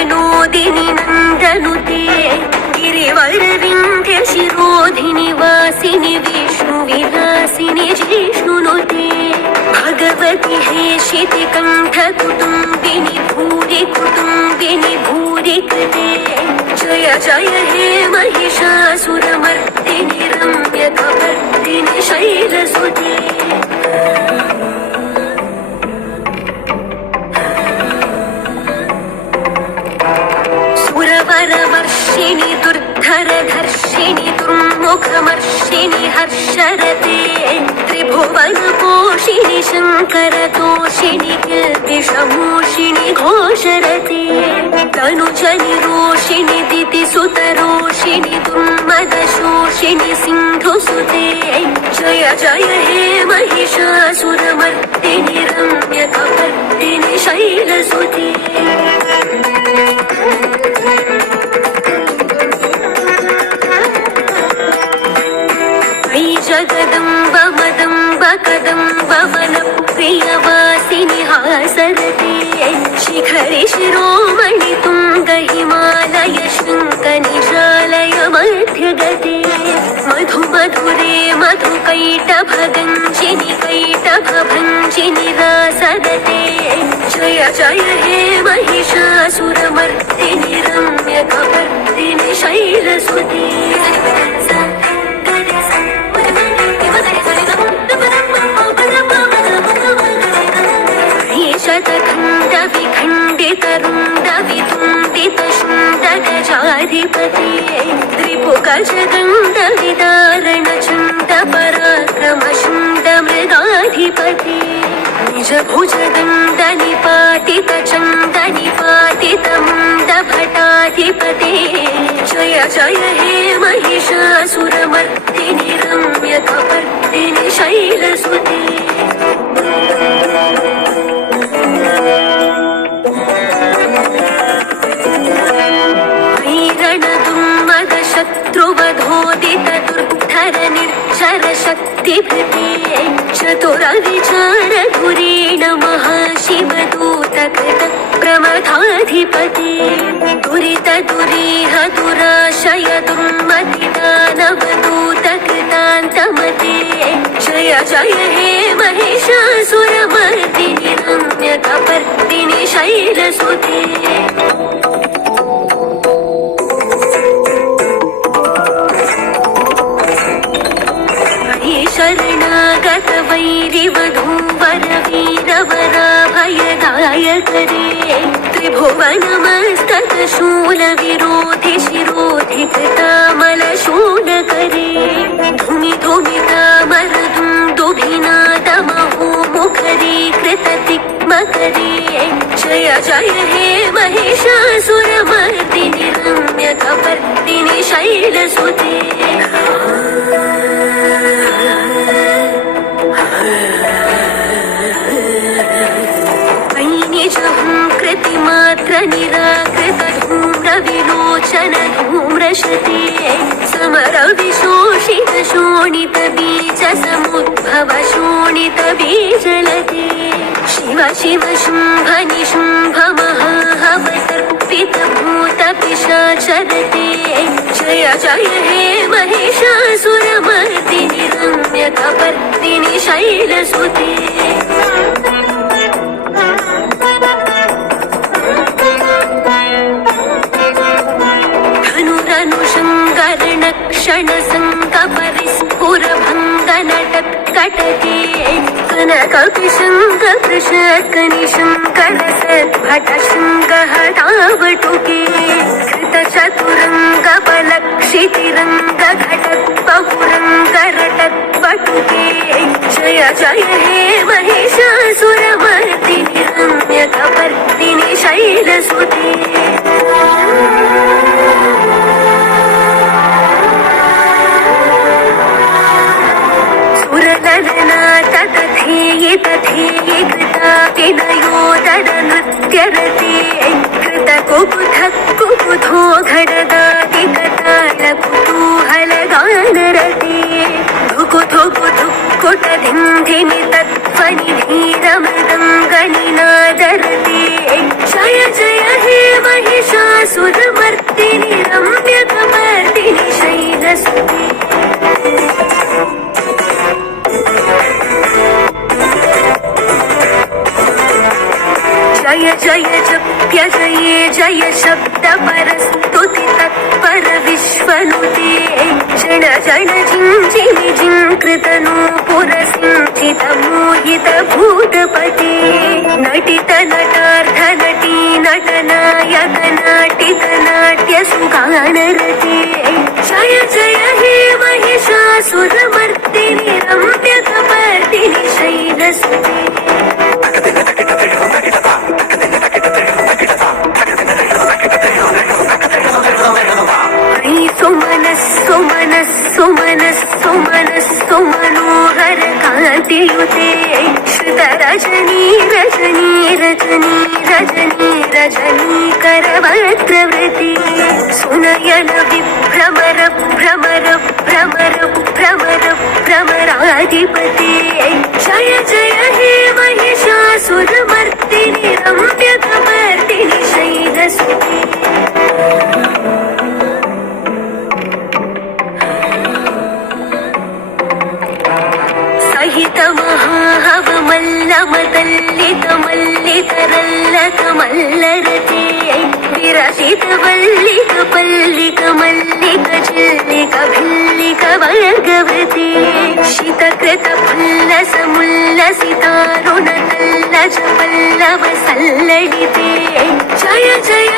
विनोदिनि नन्दनुते गिरिवरविन्ध्य शिरोधिनि वासिनि विष्णुविलासिनि जिष्णुनुते भगवति हेशिति कण्ठकुटुम्बिनि भूरि कुटुम्बिनि भूरि कृते जय जय हे महिषासुरमर्दिनि रम्यकपर्दिनि शैलसुते सुरवरवर्षिणि दुर्धरधर्षिणि दुर्मुखमर्षिणि हर्षरते त्रिभुवनपोषिणि शङ्करतोषिणि किल्बिषमोषिणि घोषरते तनुजनिरोषिणि दितिसुतरोषिणि दुर्मदशोषिणि सिन्धुसुते जय जय हे महिषासुरमर्दिनि रम्यकपर्दिनि शैलसुते जगदम्ब मदम्ब कदम्ब वनप्रियवासिनि हासरते शिखरि शिरोमणि तुङ्ग हिमालय शृङ्ग निजालय मध्यगते मधु मधुरे मधुकैटभगञ्जिनि कैटभभञ्जिनि रासदते जय जय हे महिषासुरमर्दिनि रम्यकपर्दिनि शैलसुते शतखण्ड विखण्डित रुण्ड वितुण्डित शुण्ड गजाधिपते त्रिपुगजगण्ड विदारण चण्ड पराक्रम शुण्ड मृगाधिपते निज भुजदण्ड निपातित चण्ड निपातित मुण्ड भटाधिपते जय जय हे महिषासुरमर्दिनि रम्यकपर्दिनि शैलसुते वीरणदुर्मद शत्रुवधोदित दुर्धर निर्झर शक्तिभृते चतुरविचार धुरेण महाशिवदूतकृत प्रमथाधिपते दुरित दुरीह दुराशय दुर्मति दानवदूतकृतान्तमते जय जय हे महिषासुरमर्दिनि रम्यकपर्दिनि शैलसुते शरणागत वैरिवधूवर वीरवराभयदायकरे त्रिभुवनमस्तक शूल विरोधि शिरोधि कृतामल शूलकरे धुमि धुमितामर दुन्दुभिनादमहो मुखरी कृततिक्मकरे जय जय हे महिषासुरमर्दिनि रम्यकपर्दिनि शैलसुते कृतिमात्र निराकृत धूम्र विलोचन धूम्रशते समर विशोषित शोणित बीज समुद्भव शोणित बीजलते शिव शिव शुम्भ निशुम्भ महाहवतर्पित भूत पिशाचरते जय जय हे महिषासुरमर्दिनि रम्यकपर्दिनि शैलसुते क्षण संगपरिस्फुर भङ्गनटत्कटके कनकपिशङ्ग कृशक निशङ्करसद्भट शृङ्गहटावटुके कृतचतुरङ्ग बलक्षितिरङ्ग घटत्बहुरङ्ग रटत्वटुके जय जय हे महिषासुरमर्दिनि रम्यकपर्दिनि शैलसुते तथेयि तथेयि कृता विनयोदर नृत्यरते कृतकुकुथ कुकुथो घटदाति कताल कुतूहलगानरते धुकु धुकु धुक्कुट धिन्धिमि तत्त्वनि धीरमृदङ्गनिनादरते जय जय हे महिषा जये जय शब्द परस्तुति तत्पर विश्वनुते जन जन जिञ्जिमि जिङ्कृतनु पुरसिञ्चित मोहित भूतपते नटित नटार्थ नटी नटनायक नाटिक नाट्य सुगानरते जय जय हे महिषासुरमर्दिनि रम्यकपर्दिनि शैलसुते सुमनोहर कान्तियुते श्रुत रजनी रजनी रजनी रजनी रजनी करवक्त्रवृति सुनयन विभ्रमर भ्रमर भ्रमर भ्रमर भ्रमराधिपते जय जय हे महिषासुरमर्दिनि रम्यकपर्दिनि शैलसुते महाहवमल्लमतल्लित मल्लितरल्लक मल्लरते विरसित वल्लिक पल्लिक मल्लिक चिल्लिक भिल्लिक वर्गवते शितकृत फुल्लस मुल्लसितारुण तल्लज पल्लव सल्ललिते जय जय